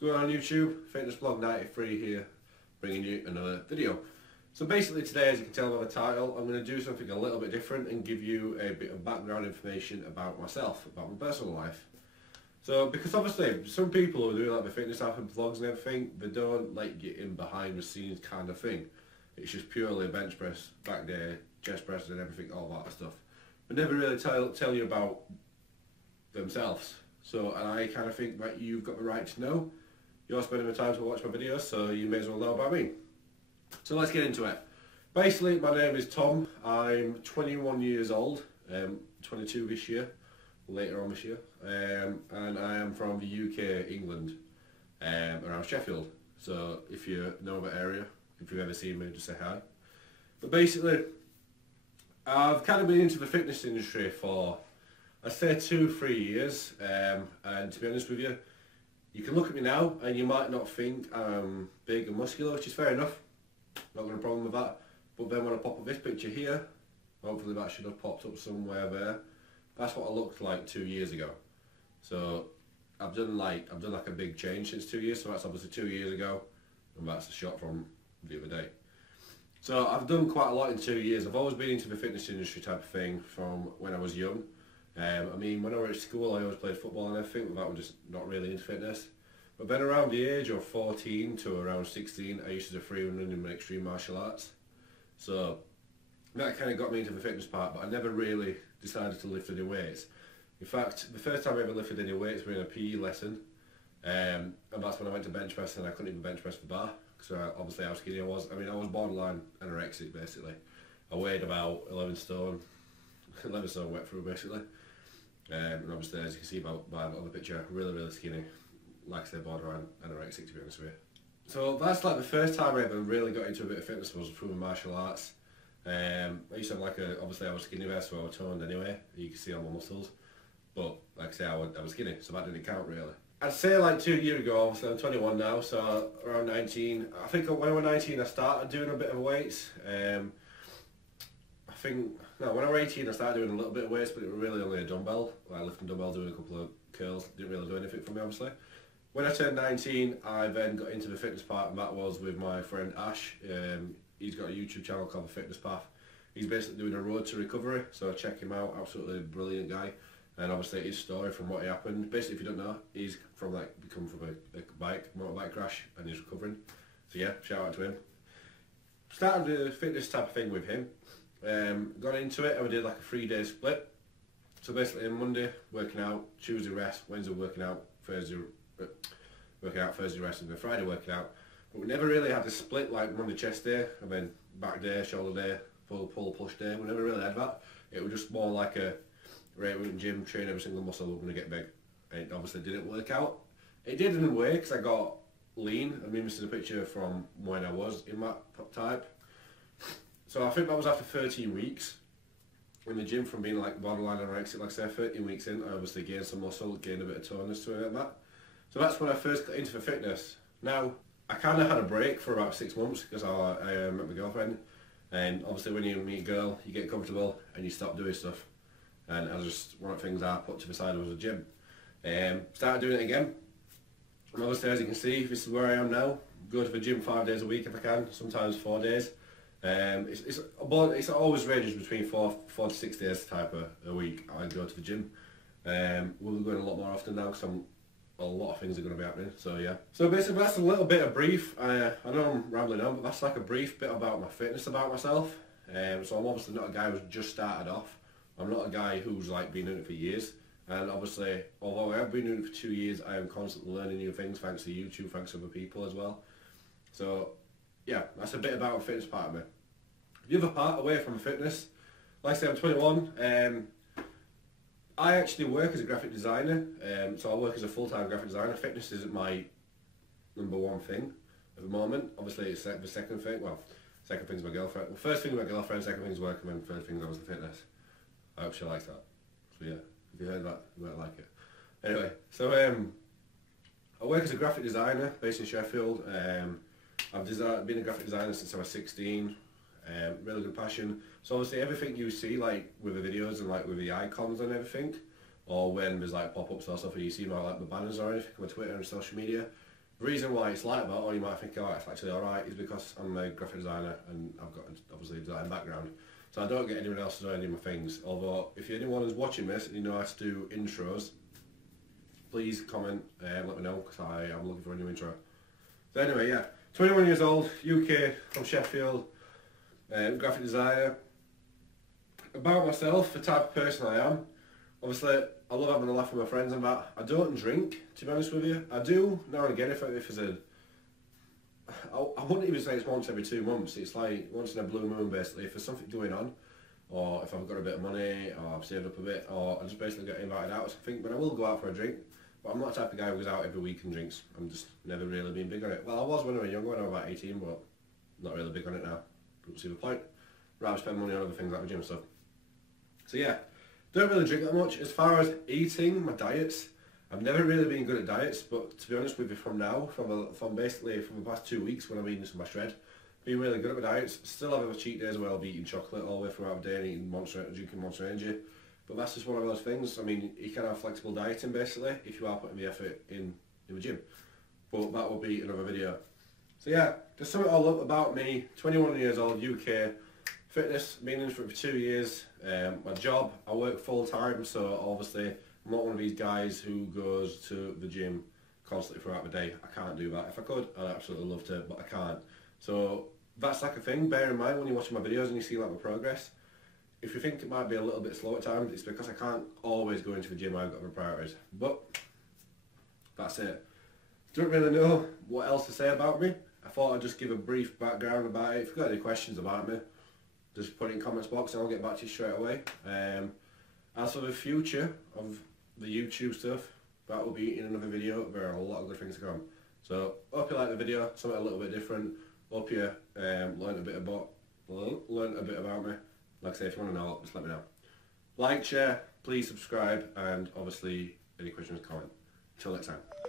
going on YouTube? Fitness Vlog 93 here, bringing you another video. So basically today, as you can tell by the title, I'm going to do something a little bit different and give you a bit of background information about myself, about my personal life. So, because obviously some people who do like the fitness app and vlogs and everything, they don't like get in behind the scenes kind of thing. It's just purely bench press, back day, chest press and everything, all that stuff. But never really tell you about themselves. So, and I kind of think that you've got the right to know. You're spending the time to watch my videos, so you may as well know about me. So let's get into it. Basically, my name is Tom. I'm 21 years old, 22 this year, later on this year, and I am from the UK, England, around Sheffield. So if you know the area, if you've ever seen me, just say hi. But basically, I've kind of been into the fitness industry for, I'd say 2-3 years, and to be honest with you, you can look at me now and you might not think I'm big and muscular, which is fair enough. Not got a problem with that. But then when I pop up this picture here, hopefully that should have popped up somewhere there. That's what I looked like 2 years ago. So I've done like a big change since 2 years. So that's obviously 2 years ago, and that's a shot from the other day. So I've done quite a lot in 2 years. I've always been into the fitness industry type of thing from when I was young. I mean, when I was at school, I always played football and everything, but that was just not really into fitness. But then around the age of 14 to around 16, I used to do free running and extreme martial arts. So that kind of got me into the fitness part, but I never really decided to lift any weights. In fact, the first time I ever lifted any weights was in a PE lesson, and that's when I went to bench press, and I couldn't even bench press the bar, because obviously how skinny I was. I mean, I was borderline anorexic basically. I weighed about 11 stone wet through basically. And obviously, as you can see by the other picture, really skinny. Like I said, borderline anorexic, to be honest with you. So that's like the first time I ever really got into a bit of fitness was through martial arts. I used to have like obviously I was skinny there, so I was toned anyway. You can see all my muscles. But like I say, I was skinny, so that didn't count really. I'd say like 2 years ago, obviously I'm 21 now, so around 19. I think when I was 19 I started doing a bit of weights. When I was 18 I started doing a little bit of weights, but it was really only a dumbbell. Like lifting dumbbell, doing a couple of curls, didn't really do anything for me obviously. When I turned 19 I then got into the fitness part, and that was with my friend Ash. He's got a YouTube channel called The Fitness Path. He's basically doing a road to recovery, so check him out, absolutely brilliant guy. And obviously his story from what happened, basically if you don't know, he's come from a motorbike crash and he's recovering. So yeah, shout out to him. Started the fitness type of thing with him. Got into it and we did like a 3-day split. So basically on Monday working out, Tuesday rest, Wednesday working out, Thursday rest, and then Friday working out. But we never really had the split like Monday chest day and then back day, shoulder day, full pull push day. We never really had that. It was just more like a right, we're in the gym, train every single muscle, we're going to get big. And it obviously didn't work out. It did in a way because I got lean. I mean, this is a picture from when I was in that type. So I think that was after 13 weeks in the gym, from being like borderline anorexic, like I said, 13 weeks in, I obviously gained some muscle, gained a bit of tonus to it and that. So that's when I first got into the fitness. Now, I kind of had a break for about 6 months because I met my girlfriend. And obviously when you meet a girl, you get comfortable and you stop doing stuff. And I just, one of the things I put to the side was a gym. Started doing it again. And obviously, as you can see, this is where I am now. Go to the gym 5 days a week if I can, sometimes 4 days. It's always ranges between 4 to 6 days type of a week I go to the gym. We'll be going a lot more often now because a lot of things are going to be happening, so yeah. So basically that's a little bit of brief. I know I'm rambling on, but that's like a brief bit about my fitness, about myself. So I'm obviously not a guy who's just started off. I'm not a guy who's like been in it for years, and obviously, although I have been doing it for 2 years, I am constantly learning new things thanks to YouTube, thanks to other people as well. So yeah, that's a bit about the fitness part of me. The other part, away from fitness, like I say, I'm 21. I actually work as a graphic designer, so I work as a full-time graphic designer. Fitness isn't my #1 thing at the moment. Obviously it's the second thing. Well, second thing's my girlfriend. Well, first thing is my girlfriend, second thing's work, and then third thing was the fitness. I hope she likes that. So yeah, if you heard that, you might like it. Anyway, so I work as a graphic designer based in Sheffield. I've been a graphic designer since I was 16. Really good passion. So obviously everything you see like with the videos and like with the icons and everything, or when there's like pop-ups or stuff, or you see my like the banners or anything on Twitter and social media, The reason why it's like that, or you might think, oh, it's actually alright, is because I'm a graphic designer and I've got obviously a design background. So I don't get anyone else to do any of my things. Although, if anyone is watching this and you know how to do intros, please comment and let me know, because I am looking for a new intro. So anyway, yeah, 21 years old, UK, from Sheffield, graphic designer. About myself, the type of person I am, obviously I love having a laugh with my friends and that. I don't drink, to be honest with you. I do now and again if there's a... I wouldn't even say it's once every 2 months. It's like once in a blue moon basically. If there's something going on, or if I've got a bit of money, or I've saved up a bit, or I just basically get invited out or something. But I will go out for a drink. But I'm not the type of guy who goes out every week and drinks. I'm just never really been big on it. Well, I was when I was younger, when I was about 18, but not really big on it now. Don't see the point. Rather spend money on other things like the gym stuff. So yeah, don't really drink that much. As far as eating, my diets, I've never really been good at diets, but to be honest with you, from basically the past 2 weeks when I've eaten some of my shred, been really good at my diets. Still have a cheat days where I'll be eating chocolate all the way throughout the day and eating drinking Monster Energy. But that's just one of those things. I mean, you can have flexible dieting basically if you are putting the effort in the gym. But that will be another video. So yeah, to sum it all up about me, 21 years old, UK, fitness, been in it for 2 years. My job, I work full time, so obviously I'm not one of these guys who goes to the gym constantly throughout the day. I can't do that. If I could, I'd absolutely love to, but I can't. So that's like a thing. Bear in mind when you're watching my videos and you see like my progress, if you think it might be a little bit slow at times, it's because I can't always go into the gym. I've got my priorities. But that's it. Don't really know what else to say about me. I thought I'd just give a brief background about it. If you've got any questions about me, just put it in the comments box and I'll get back to you straight away. As for the future of the YouTube stuff, that will be in another video. There are a lot of good things to come. So hope you like the video, something a little bit different. Hope you learned a bit about me. Like I say, if you want to know, just let me know. Like, share, please subscribe, and obviously any questions, comment. Until next time.